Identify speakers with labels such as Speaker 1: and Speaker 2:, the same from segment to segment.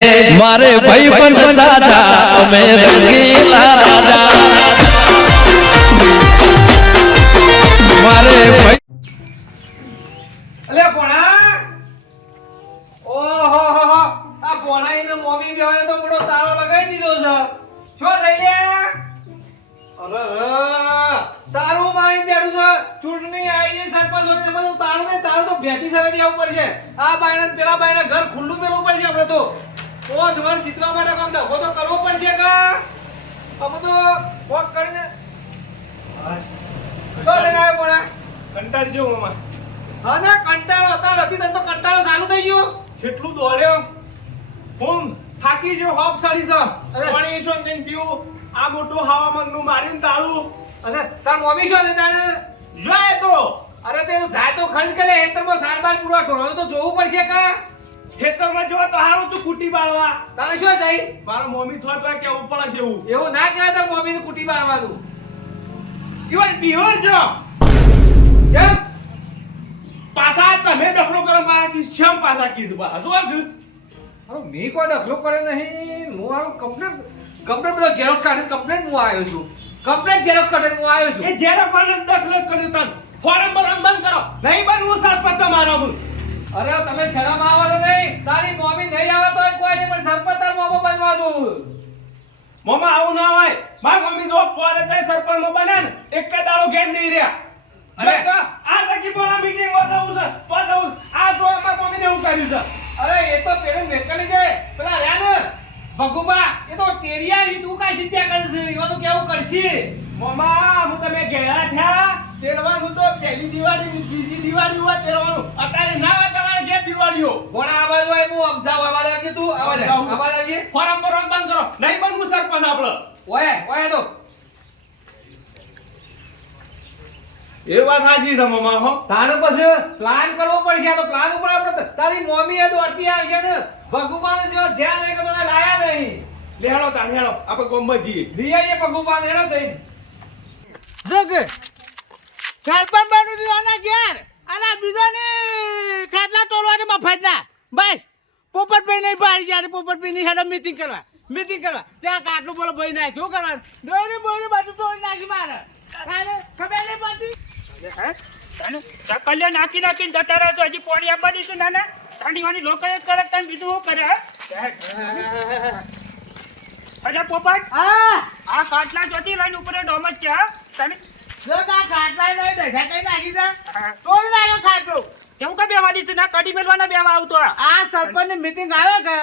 Speaker 1: મારે ભાઈ પણ દાદા અમે રંગીલા રાજા. મારે ભાઈ
Speaker 2: અલે ભોણા! ઓહો હો હો. આ ભોણા ઇને મોમી બી હોય તો બડો તારો લગાઈ દીધો છે. છો થઈ લે અરે. રે તારું મારી બેઠું છે. ચૂંટણી આવી છે સરપંચ હોય એમાં તો તાળું ને તાળું તો ભેતી સરેથી આવવું પડશે. આ બાયણા પેલા બાયણા ઘર ખુલ્લું પેલું પડશે આપણે તો. ઓ જવાન જીતવા માટે કામ ડખો તો કરવો પડશે કા? અમે તો વોક કરીને શું લઈને આવ્યો ભોણા
Speaker 3: કંટાળી જો મામા.
Speaker 2: હા ના કંટાળો અત્યારે હતી તને તો કંટાળો ચાલુ થઈ ગયો.
Speaker 3: કેટલું દોડ્યો હું થાકી જો હોપ સાડી છે
Speaker 2: અરે.
Speaker 3: પાણી શું કઈ પીવું? આ મોટું હવામાનનું મારીને તાળું
Speaker 2: અને તાર મમ્મી શું તાણે
Speaker 3: જાય તો.
Speaker 2: અરે તે તું જાય તો ખંડ કરે હેતરમાં સાર બાર પૂરા ઢોળો તો જોવું પડશે કા?
Speaker 3: ખેતરમાં જવા તો હારું તું કુટી બાળવા.
Speaker 2: તારે શું થઈ
Speaker 3: મારો મમ્મી થવા તો કેવું પડે છે એવું.
Speaker 2: એવું ના કહેવાય તાર મમ્મીને કુટી બાળવાનું.
Speaker 3: ઈવન બિહોર જો.
Speaker 2: જેમ
Speaker 3: પાછા તમે ડખલો કરો મારા કિસ. છમ પાછા કિસ બા હજુ આ.
Speaker 2: અરે મેં કોઈ ડખલો કરે નહીં. હું આ કમ્પ્લેટ કમ્પ્લેટ બધો ઝેરોક્સ કાઢીને કમ્પ્લેટ હું આવ્યો છું. કમ્પ્લેટ ઝેરોક્સ કાઢીને હું આવ્યો છું.
Speaker 3: એ જ્યારે પણ દખલો કર્યો તન. ફોરમ પર બંધ કરો. નહીં બનવું પત્તા તમારો હું
Speaker 2: અરે તમે શરમ આવે તો નહીં. તારી મમ્મી નહીં આવે તો કોઈ નહીં પણ સરપંચ તાર મોમો બનવા દઉં.
Speaker 3: મોમા આવું ના હોય. મારી મમ્મી જો પોરે તે સરપંચ મો બને ને એક કે દાડો ઘેર નહીં રહ્યા.
Speaker 2: અરે.
Speaker 3: આ તકી પણ મીટિંગમાં જવું છે. તો જવું આ તો અમાર મમ્મી ને એવું કર્યું છે.
Speaker 2: અરે એ તો પેલે વેચાણી જાય પેલા રહ્યા ને. ભગુબા એ તો તેરિયા તું કાઈ સિત્યા કરશે? એવા તો કેવું કરશે?
Speaker 3: મોમા હું તમે ઘેરા થયા? તેડવાનું તો પહેલી દિવાળી બીજી દિવાળી હોય તેડવાનું. અત્યારે ના હોય તમારે ઘેર દિવાળીઓ.
Speaker 2: પણ આ બાજુ હું સમજાવ આવાજ આવજે તું. આવાજ આવાજ આવજે
Speaker 3: ફોરમ પર બંધ કરો. નહીં બનવું સરપંચ આપણો
Speaker 2: ઓય ઓય તો.
Speaker 3: એ વાત સાચી છે મમા હો.
Speaker 2: તારે પછી પ્લાન કરવો પડશે. તો પ્લાન ઉપર આપણે તારી મમ્મી એ તો અડતી આવશે ને. ભગવાન જો જ્યાં નહીં કરતો લાયા નહીં.
Speaker 3: લેહાડો તાણ હેડો. આપણે ગોમમાં જઈએ.
Speaker 2: રિયા એ ભગવાન હેડો થઈ થઈને.
Speaker 4: જગ સરપંચ બનું આના ઘેર અને બીજો ને ખાટલા તોડવાની મફતના. બસ. પોપટભાઈ નહીં પાડી જ્યારે પોપટભાઈ ની હેડમ મિટિંગ કરવા. મિટિંગ કરવા. ત્યાં કાટલું બોલો ભાઈ નાખ શું કરવાનું? ડોયરી બોયરી બધું તોડી નાખી મારે. ખબર નહીં પડતી?
Speaker 5: કલ્યા નાખી નાખીને જતા રહો તો હજી પોણી આપવાની છે નાના. ઠંડીવાની લોકો જ કરે તને બીજું શું કરે? અરે પોપટ
Speaker 4: હા.
Speaker 5: આ કાટલા જોતી લઈને ઉપર ડોમ જ છે હા?
Speaker 4: જો તા ખાટલા દશા કઈ નાખી દે. તોડી નાખ્યો
Speaker 5: કેવું કે બેવા દીશું ના કડી મેલવાના બેવા આવતો આ.
Speaker 4: સરપંચની મીટિંગ આવે કે?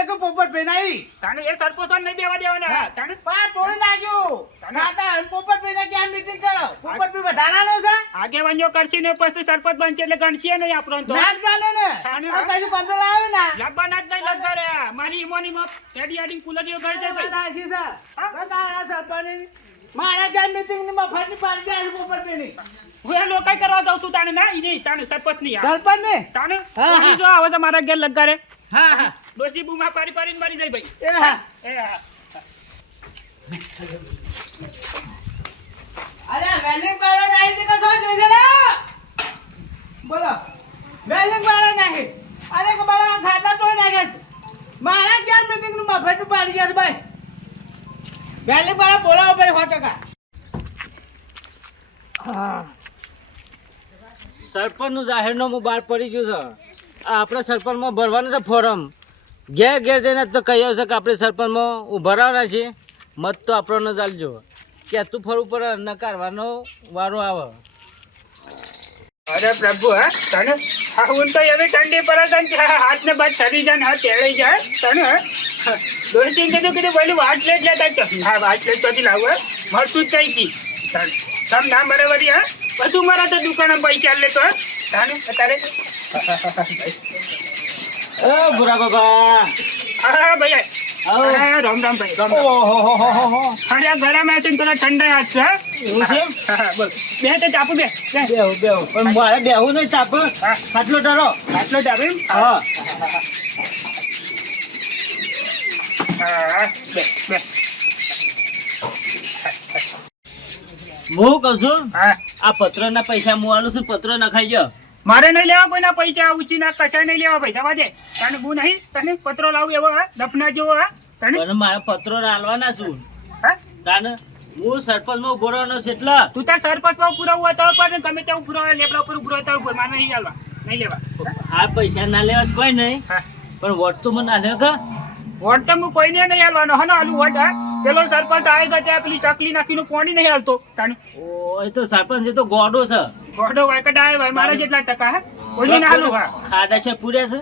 Speaker 4: એક પોપટભાઈ નહીં
Speaker 5: તાને એ સરપંચ નહીં બેવા દેવાના તને
Speaker 4: પા તોડી નાખ્યું. ખાતા પોપટભાઈ ને ક્યાં મીટિંગ કરો? વધારાનો છે?
Speaker 5: આગેવાનીઓ કરશે ને પછી સરપંચ બનશે એટલે ગણશે નહીં આપણો તો.
Speaker 4: ગાને ને. આ આવે ને.
Speaker 5: લાવવાના જ નહીં લગતા રે મારી ઈમોની માં એડી આડી કુલરીઓ ભાઈ.
Speaker 4: રાશી સરપંચ મારા જાન મિટિંગની મફતની પાડી જાય પોપટભાઈ બેની.
Speaker 5: હું એ લોકાઈ કરવા જાઉં છું તાને ના ઈ તાને સરપંચની
Speaker 4: સરપંચ ને
Speaker 5: તાને
Speaker 4: હા.
Speaker 5: જો આવે છે મારા ઘેર લગારે
Speaker 4: હા હા.
Speaker 5: ડોસી બૂમા પાડી પાડીને મારી જાય ભાઈ.
Speaker 4: એ હા.
Speaker 5: એ હા.
Speaker 4: અરે વેલિંગ મારો નહીં તે કશો જોઈ લે બોલો. વેલિંગ મારો નહીં. અરે કે મારા ખાતા તોડી નાખે છે. મારા જાન મિટિંગનું મફત પાડી ગયા છે ભાઈ. વેલિંગ મારા બોલાવો ભાઈ હો ટકા.
Speaker 6: સરપંચનું જાહેરનામું બહાર પડી ગયું છે. આ આપણે સરપંચમાં ભરવાનું છે ફોરમ. ઘેર ઘેર જઈને તો કહી આવશે કે આપણે સરપંચમાં ભરાવાના છીએ. મત તો આપણો ન ચાલજો કે તું ફરવું પડે નકારવાનો વારો આવે.
Speaker 5: અરે પ્રભુ હા? તને હા હું તો એવી ઠંડી પડે છે ને હાથ ને બાદ સરી જાય હાથ તેડાઈ જાય. તને દોસ્તી કીધું કીધું પેલું વાટ લે જ લેતા હા વાટ લે તો લાવું મળતું જ કઈ કી તમ ના બરાબર હા? બધું મારા તો દુકાને પૈસા લે તો હે? તાને તારે?
Speaker 6: ભૂરા બાબા.
Speaker 5: હા હા ભાઈ હા
Speaker 6: કહું છું આ પત્રના પૈસા હું આલું છું પત્ર નખાઈ ગયો.
Speaker 5: મારે નહીં લેવા કોઈના પૈસા ઉચી ના કશા નહીં લેવા ભાઈ જવા દે. તને બુ નહીં તને પત્રો લાવું એવો હા? દફના જેવો હા? તને?
Speaker 6: મારા પત્રો આલવાના છું.
Speaker 5: હા?
Speaker 6: તાને હું સરપંચમાં ઊભો રહ્યો છે એટલે.
Speaker 5: તું તાર સરપંચમાં પૂરો હોય તો પણ ગમે તે ઉભરો લેબડા ઉપર ઉભરો તો ઉભરો મારે નહીં હાલવા નહીં લેવા.
Speaker 6: આ પૈસા ના લેવા કોઈ નહીં. પણ વોટ તો મને આલ્યો કા?
Speaker 5: વોટ તો હું કોઈને નહીં હાલવાનો હનો આલુ વોટ હા? પેલો સરપંચ આવે તો ત્યાં પેલી ચકલી નાખીને પોણી નહીં હાલતો તાને
Speaker 6: ઓ એ તો સરપંચ એ તો ગોડો છે.
Speaker 5: ગોડો વાય કે ડાય મારા જેટલા ટકા હા? કોઈને ના આલુ હા?
Speaker 6: ખાધા છે પૂર્યા છે?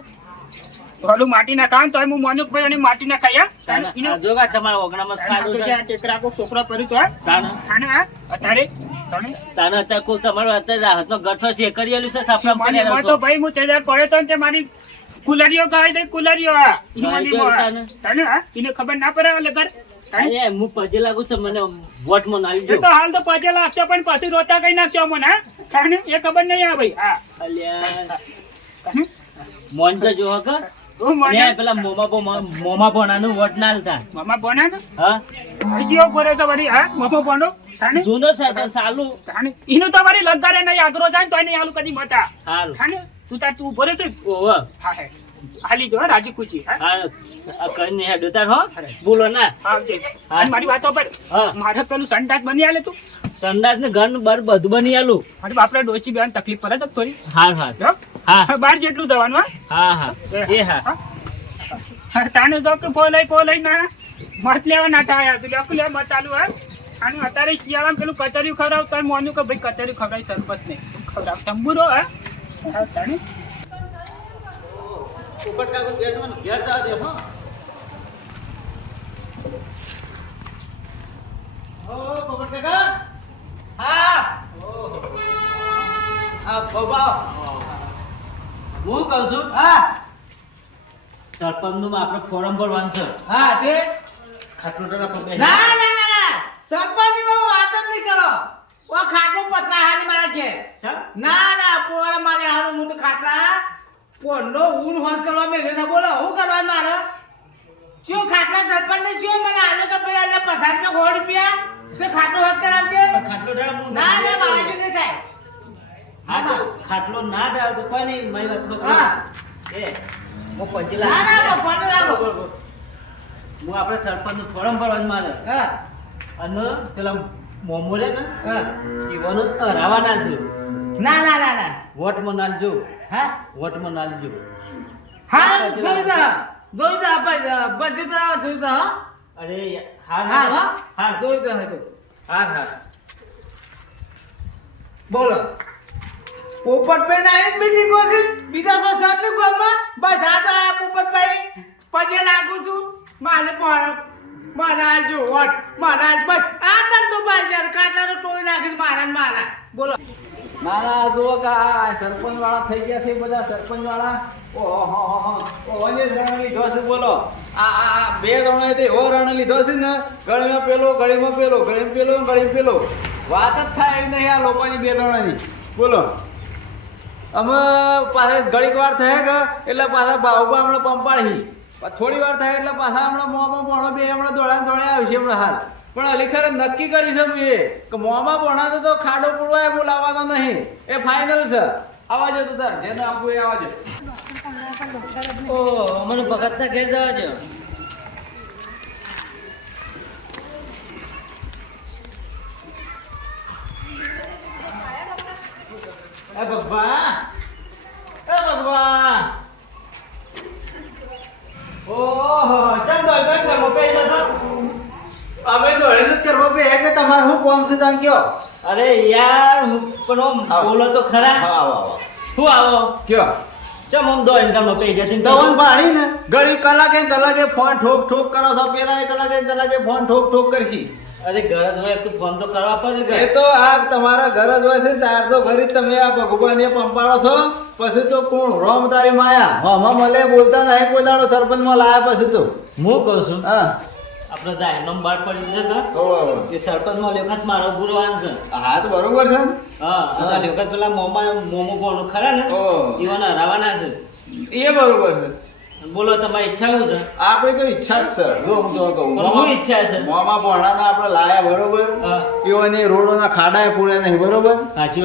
Speaker 5: હાલું માટી ના ખાવ તો હું મોનુક ભાઈ અને માટી ના ખાયા
Speaker 6: જોગા તમારા ઓગણામાં ખાડો છે?
Speaker 5: ટેકરા કો છોકરો કર્યું તો અત્યારે તાને
Speaker 6: અત્યારે કોઈ તમારો અત્યારે હાથનો ગઠ્ઠો છે એ છે સાફરા
Speaker 5: મને તો ભાઈ હું પડ્યો તો તે મારી કુલરીઓ કુલરીઓ.
Speaker 6: તાને.
Speaker 5: એને ખબર ના પડે એટલે કર
Speaker 6: હું પજે લાગુ તો મને વોટમાં નાલી
Speaker 5: તો હાલ તો પચે લાગશે પણ પછી રોતા કઈ નાખ્યો મને હા? એ ખબર નહીં આ ભાઈ હા?
Speaker 6: અલ્યા. મોન તો જોવા કે?
Speaker 5: હું મને
Speaker 6: ને પેલા મોમા બો- વોટ ના આલતા.
Speaker 5: મામા બોના
Speaker 6: હા?
Speaker 5: હજીઓ ભરે છે વળી હા? મામા બોનો
Speaker 6: જૂનો સરપંચ ચાલુ
Speaker 5: એનું તો વળી લગારે નહીં આગરો જાય ને તોય નહીં કદી મતા
Speaker 6: હાલ.
Speaker 5: તાને તું તાર તું ભરે છે
Speaker 6: ઓહો
Speaker 5: હા હે. હાલી જો હા, રાજી ખુશી હા?
Speaker 6: હેડો તાર હો. બોલો ના.
Speaker 5: આવજે અને મારી વાતો પર મારે પેલું સંડાસ બની આલે તું?
Speaker 6: સંડાસ ને ઘર બર બધું બની આલું.
Speaker 5: મારી બાપરે ડોચી બેન તકલીફ પડે તો થોડી.
Speaker 6: હા?
Speaker 5: જો
Speaker 6: હા.
Speaker 5: બહાર જેટલું જવાનું
Speaker 6: હા? હા એ હા.
Speaker 5: તાને તો કે પોલાઈ પોલાઈ ના મત લેવા ના થાય તું લેકું લે મત આલુ હા. અને અત્યારે શિયાળામાં પેલું કચરિયું ખવડાવ તાર મોનું કે ભાઈ કચરિયું ખવડાવી સરપસ ને. ખવડાવ તંબુરો હા. તાણે.
Speaker 6: ઉપર કાકુ ઘેર જવાનું ઘેર જવા દે હો. ઓ પકડ કાકા.
Speaker 7: હા. આ બાબા
Speaker 6: હું કહું છું
Speaker 7: હા.
Speaker 6: સરપંચનું આપણે ફોરમ ભરવાનું છે.
Speaker 7: હા તે?
Speaker 6: ખાટલોટાના પગે
Speaker 7: ના ના ના ના. સરપંચની બહુ વાત જ નહીં કરો. ઓ ખાટલો પતરા હાલી મારા
Speaker 6: કે
Speaker 7: ના ના પોર મારે હારું હું તો ખાટલા. પોંડો ઊન હોન કરવા મેલે ના બોલો હું કરવા મારે? ક્યો ખાટલા સરપંચ ને ક્યો મને આલે તો ભાઈ આલે પધાર રૂપિયા સો રૂપિયા? તે ખાટલો હોત કરાવજે.
Speaker 6: ખાટલોટાના હું
Speaker 7: ના ના મારાથી નહીં થાય.
Speaker 6: હા ખાટલો ના ડાળ તો કોઈ નહીં મારી વાત તો એ હું પછી
Speaker 7: ના ના ફોન લાવો
Speaker 6: હું આપણે સરપંચનું ફોરમ ભરવાનું મારે.
Speaker 7: હા.
Speaker 6: અને પેલા ને
Speaker 7: હા.
Speaker 6: હરાવાના છે.
Speaker 7: ના ના ના ના.
Speaker 6: વોટમાં નાલજો
Speaker 7: હા?
Speaker 6: વોટમાં નાલજો
Speaker 7: હા જોઈ દા જોઈ દા પણ બધું તો જોઈ દા હા.
Speaker 6: અરે હાર
Speaker 7: હાર હા.
Speaker 6: હાર.
Speaker 7: જોઈ દા
Speaker 6: હાર હાર.
Speaker 7: બોલો. પોપટભાઈ ના એક બીજી કોશિશ બીજા તો સાત ગામમાં બસ આ તો આ પોપટભાઈ પગે લાગુ છું. મારે પણ મારા આલજો વોટ, મારા બસ આ તન તો બાર યાર, કાટલા તો તોડી નાખીશ મારા ને મારા. બોલો.
Speaker 4: ના ના જુઓ કે સરપંચ વાળા થઈ ગયા છે બધા સરપંચ વાળા ઓહો ઓને રણ લીધો બોલો. આ આ બે ત્રણે તે એવો રણ લીધો ને. ગળીમાં પેલો ગળીમાં પેલો ગળીમાં પેલો ગળીમાં પેલો. વાત જ થાય એવી આ લોકોની બે ત્રણેની બોલો. અમે પાછા ઘડીક વાર થાય કે એટલે પાછા બાહુબા હમણાં પંપાડી થોડી વાર થાય એટલે પાછા હમણાં મોંમાં પોણો બે હમણાં દોડાને દોડે આવશે હમણાં હાલ. પણ અલીખરે નક્કી કરી છે એ કે મોંમાં પોણા તો ખાડો પૂરવા એ બોલાવવાનો નહીં. એ ફાઇનલ છે. આવા જો તું તાર. જેને આપવું એ આવા જો
Speaker 6: ઓ અમને ભગતના ઘેર જવા દો એ ભગવાન! એ ભગવાન! ઓહો ચમ દોડ દોડ કરવો પેલો તો.
Speaker 4: અમે દોડે જ કરવા બે કે તમારે શું કોમ છે તમે કયો?
Speaker 6: અરે યાર હું પણ બોલો તો ખરા.
Speaker 4: આવો આવો.
Speaker 6: શું આવો?
Speaker 4: કયો?
Speaker 6: ચમ આમ દોડ કરવો પે જતી
Speaker 4: તવન પાડી ને ઘડી કલાકે કલાકે ફોન ઠોક ઠોક કરો છો પેલા કલાકે કલાકે ફોન ઠોક ઠોક કરશી.
Speaker 6: અરે ગરજ હોય તું ફોન તો કરવા પડે
Speaker 4: એ તો આ તમારા ગરજ હોય છે તાર તો ઘરે તમે આ ભગવાન પંપાડો છો. પછી તો કોણ? રોમ તારી માયા. હમા મળે બોલતા નહીં કોઈ દાડો સરપંચમાં લાયા પછી તો.
Speaker 6: હું કહું છું
Speaker 4: હા.
Speaker 6: આપણે જાય નંબર બાર પડી છે ને. એ સરપંચમાં લેખત મારો ગુરવાન છે.
Speaker 4: હા તો બરોબર છે.
Speaker 6: હા લેખત પેલા મોમા મોમો કોણ ખરા ને? એવાના હરાવાના છે.
Speaker 4: એ બરોબર છે.
Speaker 6: બોલો તમારી ઈચ્છા શું છે?
Speaker 4: આપણે તો ઈચ્છા જ છે જો હું તો કહું.
Speaker 6: પણ શું ઈચ્છા છે?
Speaker 4: મોમા ભણાના આપણે લાયા બરોબર. તેઓને રોડોના ખાડા પૂર્યા નહીં બરોબર?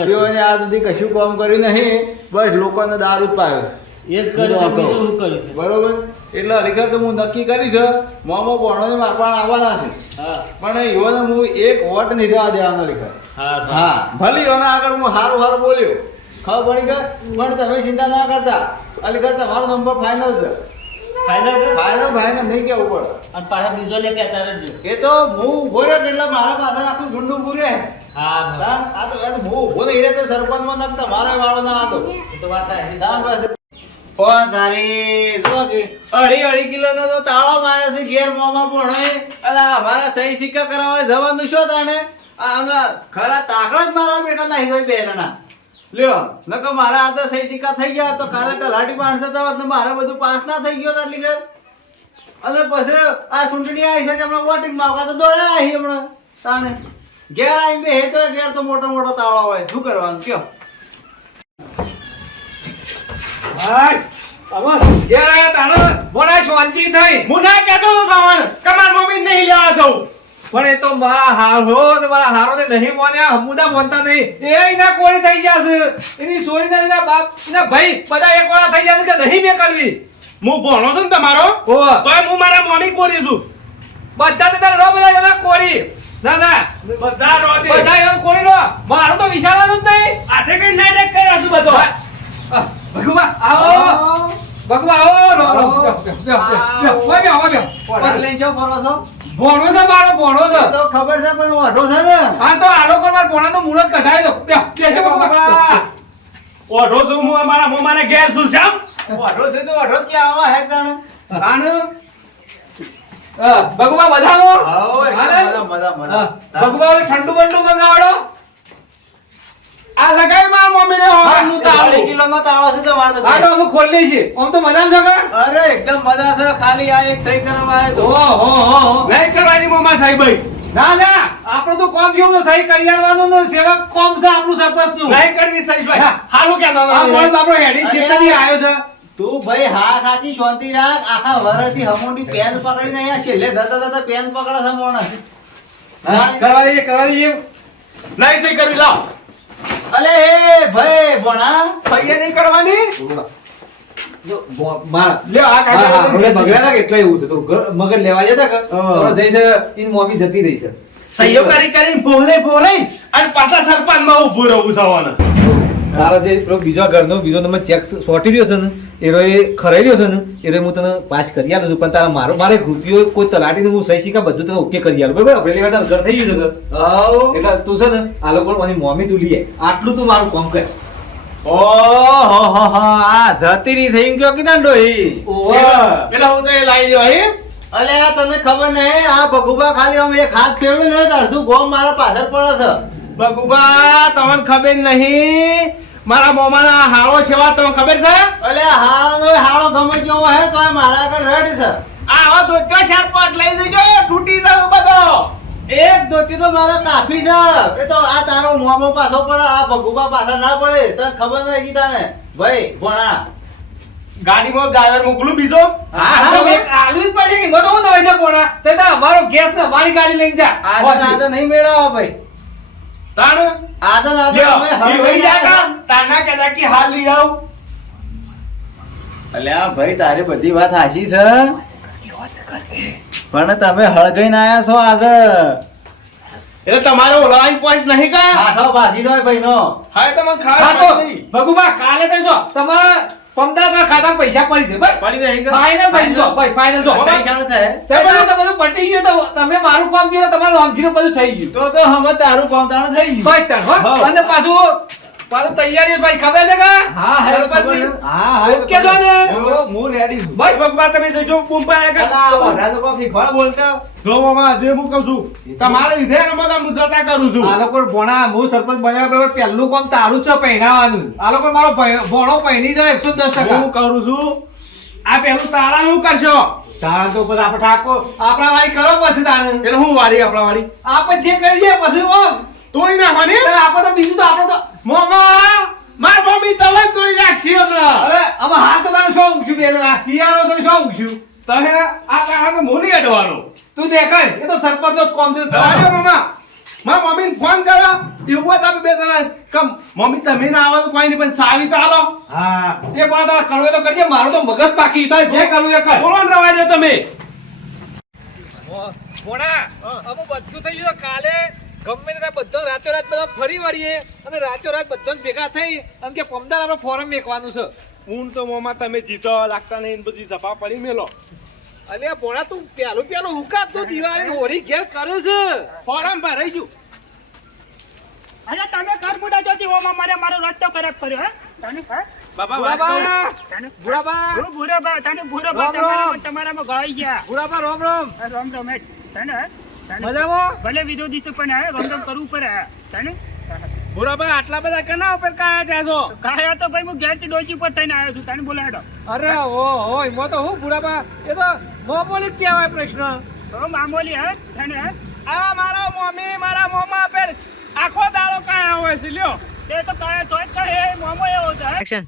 Speaker 4: તેઓને આ સુધી કશું કામ કર્યું નહીં બસ લોકોને દારૂ પાયો
Speaker 6: એ જ કર્યું છે શું કર્યું છે?
Speaker 4: બરોબર? એટલે હરીખર તો હું નક્કી કરી છે મોમો ભણો મારપાણ આવવાના છે. પણ એઓને હું એક વોટ નહીં દેવા દેવાનો હરીખર
Speaker 6: હા
Speaker 4: હા. ભલે એના આગળ હું સારું સારું બોલ્યો. ખબર પડી ગઈ પણ તમે ચિંતા ના કરતા. અલીગઢ તમારો નંબર ફાઇનલ છે.
Speaker 6: ફાઇનલ
Speaker 4: ફાઇનલ ફાઇનલ નહીં કેવું પડે.
Speaker 6: અને પાછા બીજો લે
Speaker 4: એ તો હું ઊભો રહ્યો એટલે મારા પાસે આખું ઝુંડું પૂરે.
Speaker 6: હા
Speaker 4: આ તો હું ઊભો નહીં રહે સરપંચમાં નક તમારો વાળો ના હતો.
Speaker 6: એ તો વાત સાચી.
Speaker 4: ઓ તારી જો અઢી અઢી કિલો નો તો તાળો મારે છે ઘેર મોમાં પણ. અલા અમારા સહી સિક્કા કરાવવા જવાનું શું તાણે? ખરા તાકડા જ મારા બેટા ના હોય બેરના લ્યો નકર મારા આ તો સહી સિક્કા થઈ ગયા તો કાલે તલાટી પાસે હતા તો મારે બધું પાસ ના થઈ ગયો આટલી ઘર. અને પછી આ ચૂંટણી આવી છે હમણાં વોટિંગ માંગવા તો દોડ્યા આવી હમણાં તાણે. ઘેર આવીને બે તો ઘેર તો મોટો મોટો તાળો હોય. શું કરવાનું કયો?
Speaker 2: ઘેર આવ્યા તાણે. મોડા શાંતિ થઈ.
Speaker 3: હું ના કહેતો તો તમને કે મારી મમ્મી નહીં લેવા જવું
Speaker 2: પણ એ તો મારા હારો ને મારા હારો ને નહીં મોન્યા હમુદા મોનતા નહીં. એ એના કોળી થઈ ગયા છે. એની છોડી ને એના બાપ એના ભાઈ બધા એક વાળા થઈ ગયા છે કે નહીં કરવી
Speaker 3: હું ભણો છું ને તમારો?
Speaker 2: ઓ
Speaker 3: તોય હું મારા મમ્મી કોરી છું.
Speaker 2: બધા ને તારે રો બધા બધા કોરી ના ના.
Speaker 3: બધા રો
Speaker 2: બધા એવા કોરી રો. મારો તો વિચારવાનું જ નહીં.
Speaker 3: હાથે કઈ કરી કર્યા છું બધો?
Speaker 2: અ, ભગવા આવો. ભગવા આવો રો રો બ્યો, બ્યો, બ્યો, બ્યો, બ્યો, બ્યો, બ્યો, બ્યો. ભોણો છે મારો ભોણો છે.
Speaker 4: તો ખબર છે પણ ઓઢો છે ને.
Speaker 2: હા તો આ લોકો મારા ભોણાનું મુહૂર્ત કઢાવી દો. કે છે ભગવા.
Speaker 3: ઓઢો છું હું મારા મમ્માને ઘેર છું જામ
Speaker 4: ઓઢો છે તો ઓઢો ક્યાં આવા હે જાણે?
Speaker 2: આન ભગવા
Speaker 4: આવો મજા મજા
Speaker 2: હા, ભગવા ઠંડુ બંડુ મંગાવડો. આ મારા હોવાનું તાળું.
Speaker 4: કિલો નો તાળો છે તમારે તો.
Speaker 2: હા તો અમે ખોલી લઈએ છીએ તો મજામાં છો કાં?
Speaker 4: અરે એકદમ મજા છે. ખાલી આ એક સહી કરવા આવ્યો તો.
Speaker 2: ઓહો, હો, હો.
Speaker 3: નહીં કરવાની મમ્મા સાહેબ
Speaker 2: ના ના. આપણું તો કોમ કેવું છે સહી કરી આલવાનું ને સેવક કોમ છે આપણું સરપંચનું.
Speaker 3: નહીં કરવી સાહેબ
Speaker 2: હા.
Speaker 3: હારું કે
Speaker 2: આ માણસ આપણો હેડી શેઠાથી આવ્યો છે.
Speaker 4: તું ભાઈ હા ખાકી શાંતિ રાખ. આખા વરસથી હમુંડી પેન પકડીને અહીંયા છેલ્લે ધતા ધતા પેન પકડે છે માણસ.
Speaker 2: કરવા દઈએ કરવા દઈએ.
Speaker 3: નહીં સહી કરવી લાવ.
Speaker 4: અલે હે ભય ભણા.
Speaker 2: સહી નહીં કરવાની? મગજ લેવા જતા. જઈ છે જતી રહી છે.
Speaker 3: સહયોગ કરી કરીને ભોલે ભોલે અને પાછા સરપંચમાં ઉભું રહું સવાને
Speaker 2: તારા જે બીજો ઘરનો બીજો તમે ચેક સોટી રહ્યો છે ને એરો એ ખરાઈ રહ્યો છે ને એરો હું તને પાસ કરી આલું છું. પણ તારા મારો મારે રૂપિયો કોઈ તલાટીને હું સહી શીખા બધું તને ઓકે કરી આલું. બરાબર? આપણે લેવા તારું ઘર થઈ ગયું છે એટલે તું છે ને આ લોકો મને મોમી તું લઈ આટલું તું મારું કામ કર.
Speaker 4: ઓ હો હો. હો આ ધતીરી થઈ ગયો કીધા ડોહી?
Speaker 3: પેલા હું તો એ લાવી લ્યો હે.
Speaker 4: અલે આ તને ખબર નહીં આ ભગુબા ખાલી આમ એક હાથ ફેરવે ને અડધું ગોમ મારા પાછળ પડે છે.
Speaker 3: બકુબા તમને ખબર નહીં મારા મોમાના હાળો છેવા તમને ખબર છે?
Speaker 4: અલે હાળો હાળો ગમે કેવો હે તો મારા આગળ રેડ છે.
Speaker 3: આ હવે ધોતિયો ચાર પાંચ લઈ જજો તૂટી જાય બધો.
Speaker 4: એક ધોતી તો મારા કાફી છે એ તો આ તારો મોમો પાછો પડે આ ભગુબા પાછા ના પડે તને ખબર નહીં કીધા ને ભાઈ ભણા.
Speaker 3: ગાડીમાં ડ્રાઈવર મોકલું બીજો?
Speaker 4: હા, હા.
Speaker 2: તો એક આલુ જ પડશે કે બધું હું નવાઈ જા પોણા તે અમારો ગેસ ને અમારી ગાડી લઈને જા.
Speaker 4: આ તો નહીં મેળાવો ભાઈ.
Speaker 3: તાણ?
Speaker 4: આજે
Speaker 3: લ્યો,
Speaker 4: અમે હળગાઈ
Speaker 3: જા
Speaker 4: આવ્યા
Speaker 3: કાં? હાલ લઈ આવ.
Speaker 4: અલ્યા ભાઈ તારી બધી વાત સાચી છે. પણ તમે હળગાઈને આયા છો આજે.
Speaker 3: એટલે તમારો ઓલાઈન પોઈન્ટ નહીં કા?
Speaker 4: હાથો બાંધી દો ભાઈ નો
Speaker 3: હા તમે
Speaker 2: ખા તો ભગુબા કાલે તો જો તમારા પમદારના ખાતામાં પૈસા પડી દે બસ.
Speaker 4: પડી
Speaker 2: દે જો ભાઈ જો.
Speaker 4: થાય.
Speaker 2: તે બધું તો બધું પટી ગયું તો તમે મારું કામ કર્યું તમારું બધું થઈ ગયું.
Speaker 4: તો તો હમ તારું કામ તાણ થઈ ગયું.
Speaker 2: ભાઈ તાર હો. અને પાછું પાછું તૈયારી ભાઈ ખબર છે કે?
Speaker 4: હા હા ખબર છે. હા હા
Speaker 2: ઓકે છો ને?
Speaker 4: હું રેડી છું.
Speaker 3: બસ ભગવાન તમે જજો મુંબઈ
Speaker 4: આ વઢા તો કોક શીખવાડ બોલતા.
Speaker 3: જો મામા જે હું કહું છું તમારે લીધે રમત હું જતા કરું છું.
Speaker 2: આ લોકો ભોણા હું સરપંચ બન્યા બરાબર પહેલું કામ તારું છે પહેરાવાનું આ લોકો મારો ભોણો પહેરી જાય એકસો દસ ટકા.
Speaker 3: હું કરું છું આ પેલું તાળાનું કરશો?
Speaker 2: તારા તો પછી આપણે ઠાકો આપણા વાળી કરો પછી તાણે
Speaker 3: એટલે હું વારી આપણા વાળી?
Speaker 2: આપણે જે કરી છે? પછી ઓમ.
Speaker 3: તોડી નાખવાની
Speaker 2: આપણે તો બીજું તો આપણે તો.
Speaker 3: મોમા માર મમ્મી તમે જ તોડી નાખશી હમણાં.
Speaker 2: અરે અમે હાલ તો તારે શું ઊંઘશું? બે જણા શિયાળો તો શું ઊંઘશું?
Speaker 3: તમે આ આ તો મોની અડવાનો.
Speaker 2: તું દેખાય. એ તો સરપંચ નો કોમ છે.
Speaker 3: આવ્યો મામા.
Speaker 2: મારા મમ્મીને ફોન કરો. એવું હોય તો બે જણા કમ મમ્મી તમે ના આવો તો કોઈ નહીં પણ સાવી તો હાલો.
Speaker 4: હા.
Speaker 2: એ પણ તારા કરવું તો કરજે મારો તો મગજ બાકી. તારે જે કરવું એ કર. બોલો રવા દો તમે. મોણા અમુ બધું થઈ ગયું કાલે ગમે તે બધા રાતો રાત બધા ફરી વળીએ અને રાતો રાત બધા ભેગા થઈ અને કે પમદારાનો ફોરમ મેકવાનું છે.
Speaker 3: હું તો મોમાં તમે જીતો લાગતા નહીં બધી જપા પડી મેલો.
Speaker 2: અને આ ભોણા તું પેલું પેલું હુકા તું દિવાળી હોળી ઘેર કરે છે. ફોરમ ભરાઈ ગયું.
Speaker 5: અરે તમે કર મુડા જોતી ઓમાં મારે મારો રસ્તો ખરાબ કર્યો હે? તને
Speaker 3: બાબા
Speaker 2: બુરાબા
Speaker 5: તને
Speaker 2: બુરાબા.
Speaker 5: હું ભૂરો બા તને ભૂરો બા
Speaker 2: રામ રામ.
Speaker 5: તમારામાં તમારામાં ગાઈ ગયા.
Speaker 2: બુરાબા રોમ રોમ.
Speaker 5: રોમ રામ રામ હે તને હે? તને
Speaker 2: મજામાં?
Speaker 5: ભલે વિરોધી છે પણ હે રામ રામ કરવું પડે હે. તને
Speaker 3: ભૂરાભાઈ આટલા બધા કના ઉપર કાયા ત્યાં છો?
Speaker 5: કાયા તો ભાઈ હું ઘેરથી ડોચી પર થઈને આવ્યો છું. તને બોલાડો.
Speaker 2: અરે ઓ હો એમાં તો હું બુરાબા? એ તો મામૂલી કહેવાય પ્રશ્ન.
Speaker 5: તો મામૂલી હે તને હે.
Speaker 3: આ મારા મમ્મી મારા મોમા પર આખો દાડો કાયા હોય છે લ્યો.
Speaker 5: તે તો કાયા તો જ કહે મોમો એવો છે હે.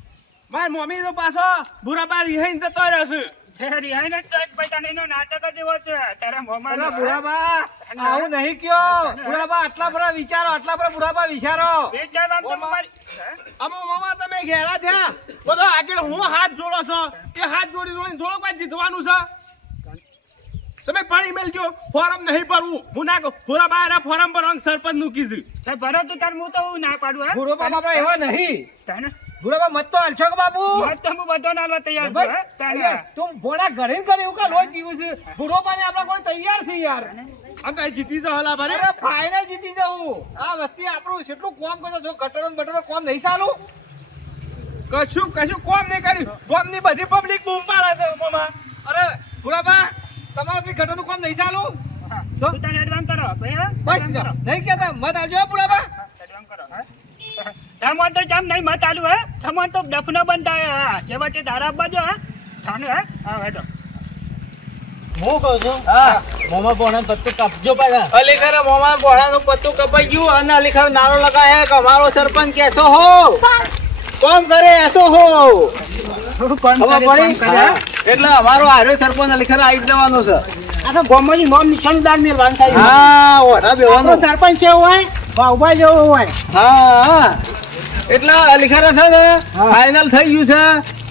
Speaker 3: મારી મમ્મી તો પાછો ભૂરાબા રિહાઈને જતો રહ્યો છે. જીતવાનું છે? તમે પાણી મેલજો ફોરમ નહીં ભરવું. હું ના કહું. પૂરા બાર ફોરમ ભરવાનું સરપંચનું કીધું
Speaker 5: ભરો તો તાર હું તો ના પાડું હે?
Speaker 2: બુરાબા બાપા એવા નહીં.
Speaker 5: તને
Speaker 2: બુરાબા મત તો હાલશો કે બાપુ?
Speaker 5: બસ તો હું બધો નાલવા તૈયાર
Speaker 2: બસ
Speaker 5: તને
Speaker 2: તું ભોળા ઘરે કરે ઘરે એવું કા લોજ પીવું છે. બુરોબાને આપણા કોણ તૈયાર છે યાર.
Speaker 3: અંકલ જીતી જાઓ હલા ભરે?
Speaker 2: ફાઈનલ જીતી જવું આ વસ્તી આપણું કેટલું કોમ કરો છો કટરો ને બટરો કોમ નહીં સાલું
Speaker 3: કશું કશું કોમ નહીં કર્યું. કોમની બધી પબ્લિક બૂમ પાડે છે મામા
Speaker 2: અરે ગુરુબા તમારે પેલી ગટરનું કોમ નહીં ચાલુ? તો?
Speaker 5: તને એડવાન્સ કરો
Speaker 2: બસ નહીં કહેતા. મત આવજો
Speaker 5: કરો હે તમોન તો જામ નહીં મત આલુ હે? તમોન તો ડફનો બંધાય હા. છેવટે તારા બાજુ હે. થાને હે? હા હેડો.
Speaker 6: હું કહું છું? હા. મોમાં પોણા પત્તું કાપજો પાછા.
Speaker 4: અલીખર મોમાં નું પત્તું કપાઈ ગયું અને અલીખર નારો લગાય કે અમારો સરપંચ કેસો હો. કોમ કરે એસો હો. એટલે અમારો આર્યો સરપંચ અલીખર આવી જવાનો છે.
Speaker 5: આ તો ગોમોની નોમ નિશાનદાર મેળવાનું થાય
Speaker 4: હા ઓઢા બેવાનો.
Speaker 5: સરપંચ જેવો હોય બાઉબા જેવો હોય.
Speaker 4: હા હા. એટલે અલીખર છે ને ફાઇનલ થઈ ગયું છે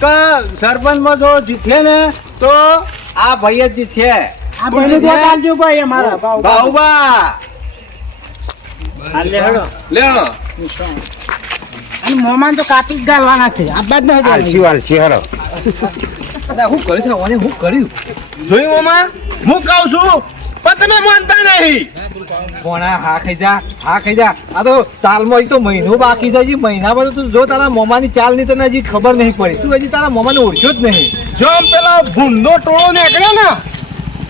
Speaker 4: કે સરપંચમાં જો જીતે ને તો આ ભાઈ જ જીતે
Speaker 5: આ? ભાઈ અમારા
Speaker 4: બાઉબા
Speaker 5: હાલે હેડો. અને મોમાન તો કાપી જ ગાલવાના છે. આ બાદ નહીં
Speaker 4: આલસી વાલસી હરો
Speaker 2: હું કર્યું છે? હું કર્યું?
Speaker 3: જોયું મોમા હું કહું છું પણ તમે માનતા નહીં.
Speaker 2: કોણા હા ખાઈ જા હા ખાઈ જા. આ તો તાલમાં હજી તો મહિનો બાકી છે. હજી મહિનામાં તો તું જો તારા મોમાની ચાલની તને હજી ખબર નહીં પડી. તું હજી તારા મોમાને ઓળખ્યો જ નહીં.
Speaker 3: જો આમ પેલા ભૂંડો ટોળો નીકળ્યો ને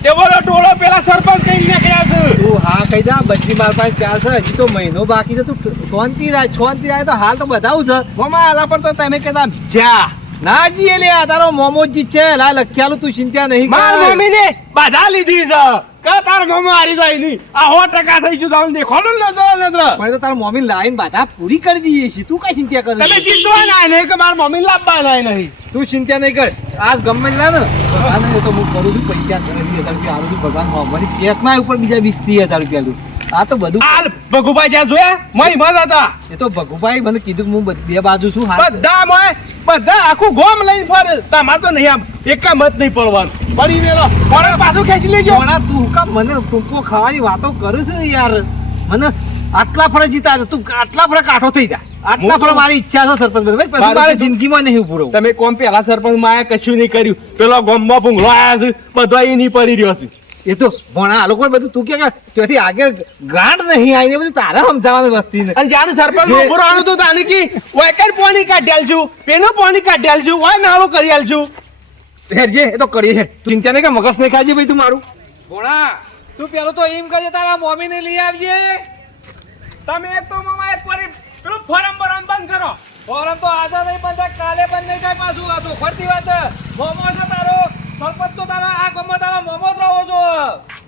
Speaker 3: એ બોલો ટોળો પેલા સરપંચ કઈ નીકળ્યા છે.
Speaker 2: તું હા કહી જા બધી માર પાસે ચાલ છે. હજી તો મહિનો બાકી છે. તું શાંતિ રાખ શાંતિ રાખ તો હાલ તો બધાવું છે.
Speaker 3: મોમા આલા પર તો તમે કહેતા જા.
Speaker 2: ના જી લે આ તારો મોમો જ છે. લા લખ્યાલું તું ચિંતા નહીં
Speaker 3: માર
Speaker 2: મમ્મીને
Speaker 3: મમ્મી બાધા લીધી છે. કે તાર મમ્મી હારી જાય નહીં? આ સો ટકા થઈ ગયું તમને દેખાડું ને નજર નજર.
Speaker 2: પણ તો તારા મમ્મી લાઈન બાધા પૂરી કરી દઈએ છીએ તું કઈ ચિંતા કર
Speaker 3: તમે જીતવાના નહીં કે મારા મમ્મી લાવવાના નહીં?
Speaker 2: તું ચિંતા નહીં કર. આજ ગમે તે ને. ભગવાન તો હું કરું છું પૈસા. હજાર રૂપિયા ભગવાન મારી ચેક ઉપર બીજા વીસ ત્રીસ હજાર રૂપિયા આલું આ તો બધું
Speaker 3: હાલ ભગુભાઈ જ્યાં જોયા મય મત હતા.
Speaker 2: એ તો ભગુભાઈ મને કીધું કે હું બે બાજુ છું
Speaker 3: બધા મય બધા આખું ગોમ લઈને ફરે. તમારે તો નહીં આમ એક મત નહીં પડવાનું. પડી મેલો પડે પાછું ખેંચી લેજો.
Speaker 2: ઘણા તું હું મને ટૂંકો ખાવાની વાતો કરું છે યાર. મને આટલા ફરે જીતા. તું આટલા ફરે કાઠો થઈ જા. આટલા ફરે મારી ઈચ્છા છે સરપંચ ભાઈ પછી
Speaker 3: મારે
Speaker 2: જિંદગીમાં નહીં ઉભું
Speaker 3: તમે કોમ પેલા સરપંચમાં કશું નહીં કર્યું. પેલો ગોમમાં ભૂંગળો આવ્યા છે. બધા એ નહીં પડી રહ્યો છે.
Speaker 2: એ તો ભણા આ લોકો બધું તું કે કે ત્યાંથી આગળ ગાંઠ નહીં આવીને બધું તારે સમજાવવાનું વસ્તી ને
Speaker 3: અને જ્યારે સરપંચ
Speaker 2: ઊભો
Speaker 3: ઉભું તો તાને કી વેકર પાણી કાઢી છું? પેનો પાણી કાઢી છું? ઓય નાળો કરી છું?
Speaker 2: હેરજે એ તો કરીએ છે. તું ચિંતા નહીં કે મગજ નહીં ખાજે ભાઈ તું મારું. ભોણા તું પેલો તો એમ કરજે તારા મમ્મી ને લઈ આવજે.
Speaker 3: તમે એક તો મામા એક વાર પેલું ફોરમ ભરવાનું બંધ કરો.
Speaker 2: ફોરમ તો આજે નહીં બંધ થાય, કાલે બંધ નહીં થાય પાછું આ તો ફરતી વાત છે. મોમો છે તારો સરપંચ તો તારા આ ગામમાં તારા મોમો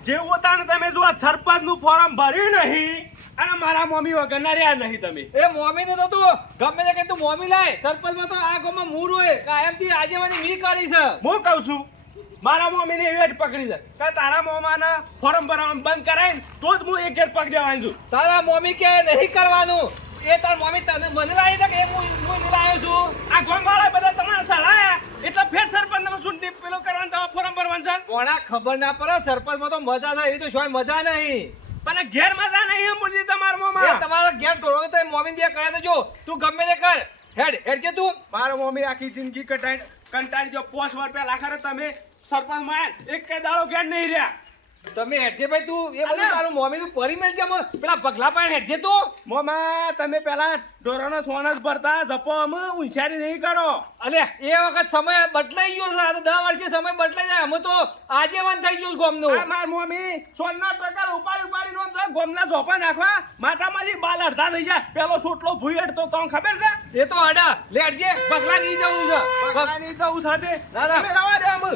Speaker 3: જેવું તાને તમે જો આ સરપંચનું ફોરમ ભર્યું નહીં. અને મારા મમ્મી વગર ના રહ્યા નહીં તમે.
Speaker 2: એ મોમી ને તો તું ગમે તે કે તું મોમી લાય. સરપંચમાં તો આ ગામમાં મૂળ હોય. કાયમથી મને મી કરી છે.
Speaker 3: હું કહું છું મારા મમ્મીને એવી જ પકડી છે. કે તારા મોમાના ફોર્મ ભરવાનું બંધ કરાય તો જ હું એક ઘેર પકડી દેવાનું છું.
Speaker 2: તારા મમ્મી કે નહીં કરવાનું. એ તાર મમ્મી તને મને લાવી છે કે એ હું હું લાવ્યો છું?
Speaker 3: આ ગોમવાળા બધા તમારા સળાયા. એટલે ફેર સરપંચ તમે ચૂંટણી પેલો કરવાનું તમે ફોરમ ભરવાનું છે
Speaker 2: કોણા ખબર ના પડે સરપંચમાં તો મજા થાય એવી તો શોય મજા નહીં.
Speaker 3: પણ ઘેર મજા નહીં એમ બોલતી તમારા
Speaker 2: એ
Speaker 3: મોમાં
Speaker 2: તમારા ઘેર ટોળો તો મમ્મી બે કરે તો જો તું ગમે તે કર. હેડ હેડ કે તું.
Speaker 3: મારા મમ્મી આખી જિંદગી કટાઈ કંટાળી જો પોસ વાર પહેલા ખરે તમે. સરપંચમાં એક કે દાડો ઘેર નહીં રહ્યા.
Speaker 2: તમે હેડજે ભાઈ તું. એ બધું તારું મોમી તું પરી મેલ છે પેલા પગલા પણ હેડજે તું.
Speaker 3: મોમા તમે પેલા ઢોરોનો સોનસ ભરતા જપો અમે ઊંચારી નહીં કરો.
Speaker 2: અલે એ વખત સમય બદલાઈ ગયો છે આ તો દસ વર્ષે સમય બદલાઈ જાય. અમે તો આજીવન થઈ ગયું છે ગામનું.
Speaker 3: હા માર મમ્મી સોનના પ્રકાર ઉપાડી ઉપાડી નો તો ગોમના ઝોપા નાખવા માથામાંથી બાલ અડધા થઈ જાય. પેલો સોટલો ભૂઈ તમને ખબર છે?
Speaker 2: એ તો અડા. લેડજે પગલા નહીં જવું છે. પગલા
Speaker 3: નહીં જવું સાથે.
Speaker 2: ના, ના.
Speaker 3: રવા દે અમે